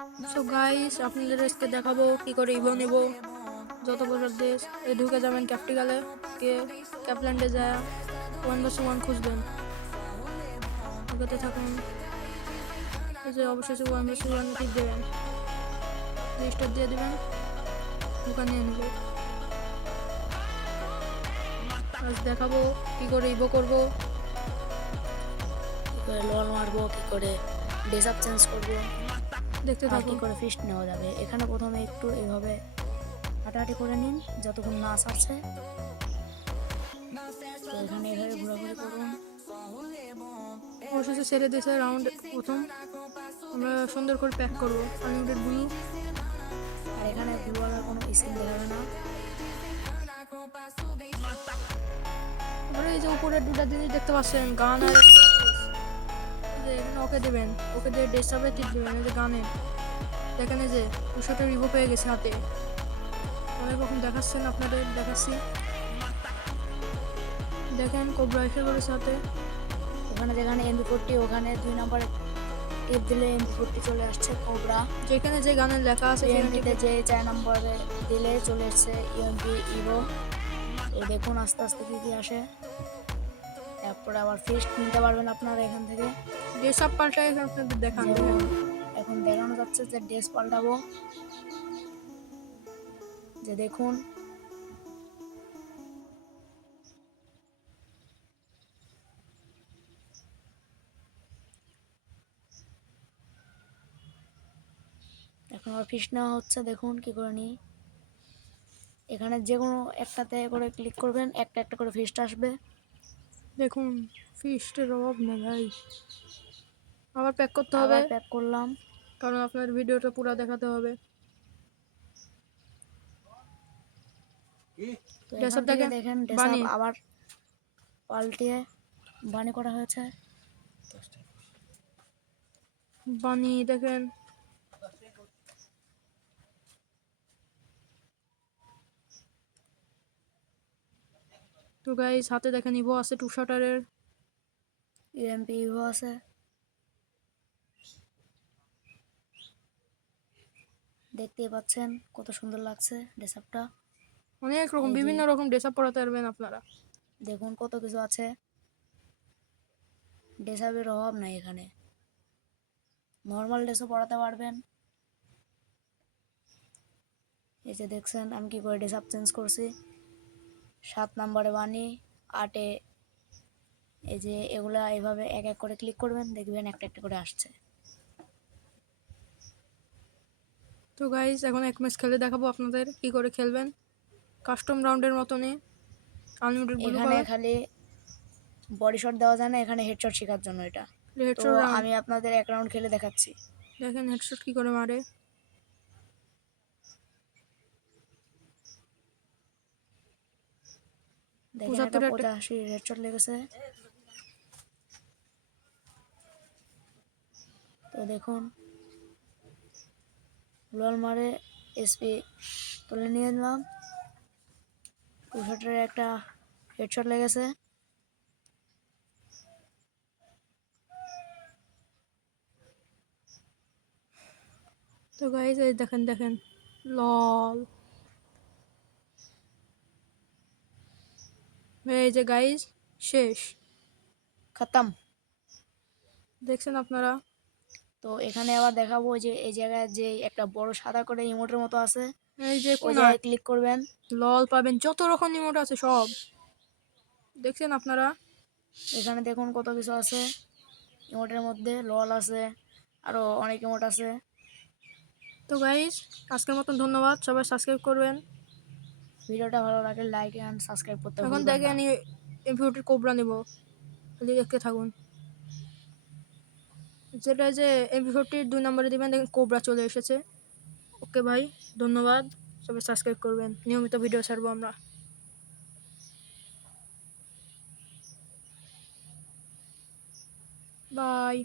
So guys, আপনাদের আজকে দেখাবো কি করে ইভো নেব। যত বছর দেশ ঢুকে যাবেন ক্যাপটিকালে, কে ক্যাপল্যান্ডে যায় 1 vs 1 খুঁজবেন। ওকে থাকুন, এই যে অবশেষে 1 vs 1 টিপ দেবেন, রেজিস্টার দিয়ে দেবেন, দোকান নিয়ে নেবে। আজ দেখাবো কি করে ইভো করবো, কি করে লল মারবো, কি করে ড্রেস আপ চেঞ্জ করবো, দেখতে আর কি থাকুন। করে ফিস্ট নেওয়া যাবে। এখানে প্রথমে একটু এইভাবে হাঁটাহাঁটি করে নিন যতক্ষণ না ছাড়ছে। তো এখানে এভাবে ঘোরাঘুরি করুন। অবশেষে ছেড়ে দিয়েছে রাউন্ড প্রথম। আমরা সুন্দর করে প্যাক করবো আনলিমিটেড ব্লু। আর এখানে গ্লোয়ালের কোনো স্কিন দেখাবে না। তারপরে এই যে উপরে দুটা জিনিস দেখতে পাচ্ছেন, গান আর ওকে দেবেন, ওকে দিয়ে ডেস্কটপে টিপ দেবেন। এই যে গানের দেখেন, এই যে দুশোটা রিভো পেয়ে গেছে হাতে। অনেক রকম দেখাচ্ছেন, আপনাদের দেখাচ্ছি। দেখেন কোবরা এসে পড়েছে হাতে। ওখানে যেখানে MP40 ওখানে 2 নম্বরে টিপ দিলে MP40 চলে আসছে কোবরা। যেখানে যে গানের লেখা আছে UMP-তে যে 4 নম্বরে দিলে চলে এসছে UMP ইভো। তো দেখুন আস্তে আস্তে কি আসে। তারপরে আবার ফিস্ট নিতে পারবেন আপনারা এখান থেকে। ড্রেস আপ পাল্টাই আপনাদের দেখান। যেমন এখন দেখানো যাচ্ছে যে ড্রেস পাল্টাবো, যে দেখুন এখন আবার ফিস্ট নেওয়া হচ্ছে। দেখুন কি করে নিই। এখানে যে কোনো একটাতে করে ক্লিক করবেন, একটা একটা করে ফিস্ট আসবে। দেখুন ফিস্টের অভাব না ভাই, আবার প্যাক করতে হবে, আবার প্যাক করলাম। কারণ আপনার ভিডিওটা পুরো দেখাতে হবে। তো ড্রেস এখান আপ থেকে দেখেন, দেখেন ড্রেস বানি আপ আবার পাল্টিয়ে বানি করা হয়েছে। বানি দেখেন। তো গাইস, হাতে দেখেন ইভো আছে 2 শাটারের। UMP ইভো আছে। দেখতেই পাচ্ছেন কত সুন্দর লাগছে ড্রেস আপটা। অনেক রকম এই যে বিভিন্ন রকম ড্রেস আপ পরাতে পারবেন আপনারা। দেখুন কত কিছু আছে, ড্রেস আপের অভাব নাই এখানে। নর্মাল ড্রেসও পরাতে পারবেন। এই যে দেখছেন আমি কি করে ড্রেস আপ চেঞ্জ করছি। 7 নম্বরে বানি, 8-এ এই যে এগুলা এভাবে এক এক করে ক্লিক করবেন, দেখবেন একটা একটা করে আসছে। তো গাইস, এখন এক ম্যাচ খেলে দেখাবো আপনাদের কি করে খেলবেন, কাস্টম রাউন্ডের মতনই। আনলিমিটেড ব্লু এখানে কালার খালি বডি শট দেওয়া যায় না, এখানে হেডশট শেখার জন্য এটা। তো হেডশট রাউন্ড। আমি আপনাদের এক রাউন্ড খেলে দেখাচ্ছি। দেখেন হেডশট কি করে মারে। দেখেন একটা 75 85 হেডশট লেগেছে। তো দেখুন লল মারে এসপি তুলে নিয়ে নিলাম। 200-এর একটা হেডশট লেগেছে। তো গাইস, এই দেখেন দেখেন, লল। এই যে গাইস, শেষ। খতম। দেখছেন আপনারা। তো এখানে আবার দেখাবো যে এই জায়গায় যে একটা বড় সাদা করে ইমোটের মতো আছে, এই যে ওই কোনায় জায়গায় ক্লিক করবেন। লল পাবেন, যত রকম ইমোট আছে সব দেখছেন আপনারা। এখানে দেখুন কত কিছু আছে। ইমোটের মধ্যে লল আছে, আরো অনেক ইমোট আছে। তো গাইস, আজকের মতন ধন্যবাদ, সবাই সাবস্ক্রাইব করবেন। ভিডিওটা ভালো লাগলে লাইক এন্ড সাবস্ক্রাইব করতে এখন ভুলবেন দেখে না। আমি এমপিওটির কোবরা নেব, খালি দেখতে থাকুন। যেটা যে এমপি40 2 নম্বরে দিবেন, দেখেন কোবরা চলে এসেছে। ওকে ভাই, ধন্যবাদ, সবাই সাবস্ক্রাইব করবেন, নিয়মিত ভিডিও ছাড়বো আমরা। বাই।